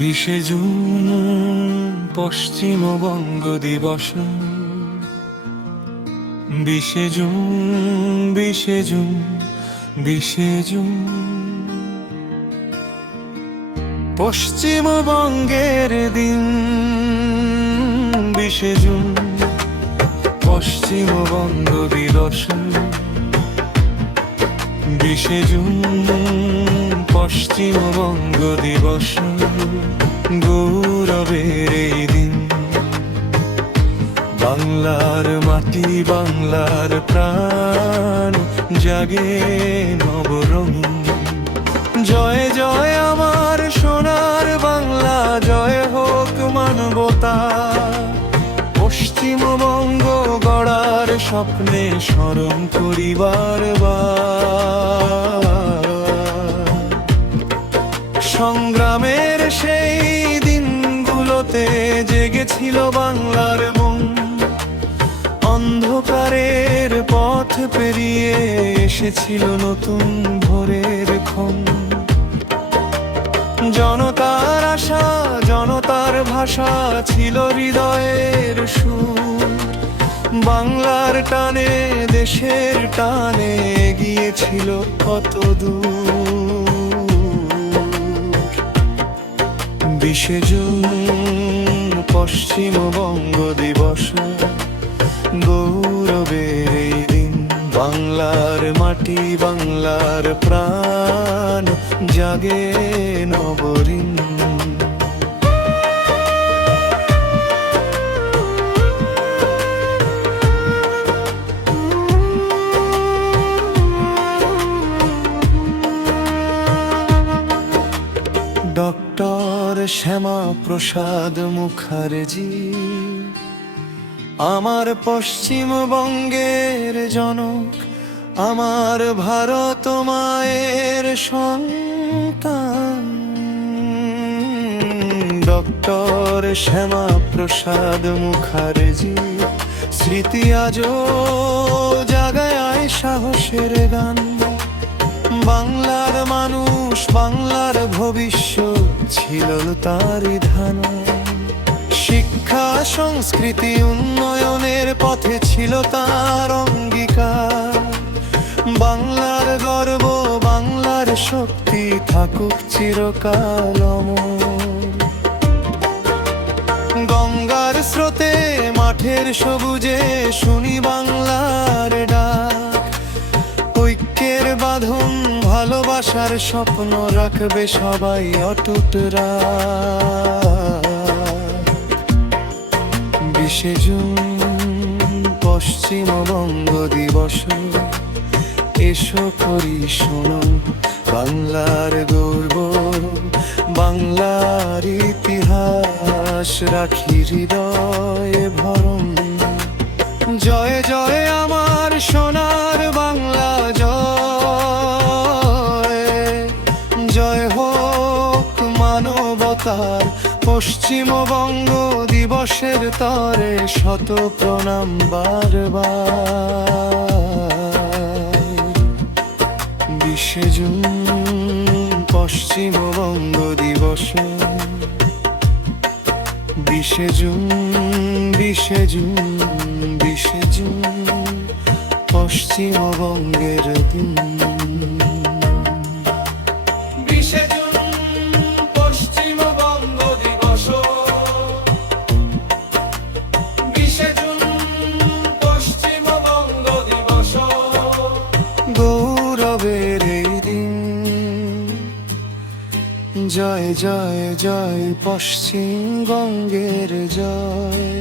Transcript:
২০ June Paschimbanga দিবস। ২০ June ২০ June ২০ June পশ্চিমবঙ্গের দিন। ২০ জুন পশ্চিমবঙ্গ দিবস। ২০ জুন পশ্চিমবঙ্গ দিবস। গৌরবের এই দিন, বাংলার মাটি বাংলার প্রাণ জাগে নবরঙ। জয় জয় আমার সোনার বাংলা, জয় হোক মানবতা। পশ্চিমবঙ্গ গড়ার স্বপ্নে স্মরণ করিবার সংগ্রামের সেই দিনগুলোতে জেগেছিল বাংলার মন। অন্ধকারের পথ পেরিয়ে এসেছিল নতুন ভোরের ক্ষণ। জনতার আশা জনতার ভাষা ছিল হৃদয়ের সুর। বাংলার টানে দেশের টানে গিয়েছিল কত দূর। ২০ জুন পশ্চিমবঙ্গ দিবস। গৌরবের এই দিন, বাংলার মাটি বাংলার প্রাণ জাগে নবরিন। ডক্টর শ্যামাপ্রসাদ মুখার্জি আমার পশ্চিমবঙ্গের জনক, আমার ভারত মায়ের সন্তান। ডক্টর শ্যামাপ্রসাদ মুখার্জি স্মৃতি আজও জাগায় সাহসের গান। বাংলার মানুষ বাংলার ভবিষ্যৎ ছিল তারই ধারণা। শিক্ষা সংস্কৃতি উন্নয়নের পথে ছিল তার অঙ্গীকার। বাংলার গর্ব বাংলার শক্তি থাকুক চিরকাল অমর। গঙ্গার স্রোতে মাঠের সবুজে শুনি বাংলার ডাক। ঐক্যের বাঁধন ভালোবাসার স্বপ্ন রাখবে সবাই অটুট রাখ। ২০ জুন পশ্চিমবঙ্গ দিবস। এসো করি শোনো বাংলার গর্ব, বাংলার ইতিহাস রাখি হৃদয়ে ভরণ। জয় জয় আমার সোনার বাংলা, জয় জয় হোক মানবতার। পশ্চিমবঙ্গ দিবসের তরে শত প্রণাম বারবার। ২০ জুন পশ্চিমবঙ্গ দিবস। ২০ জুন ২০ জুন ২০ জুন পশ্চিমবঙ্গের দিন। ২০ জুন পশ্চিমবঙ্গ দিবস। ২০ জুন পশ্চিমবঙ্গ দিবস। গৌরবের এই দিন, জয় জয় জয় পশ্চিমবঙ্গের জয়।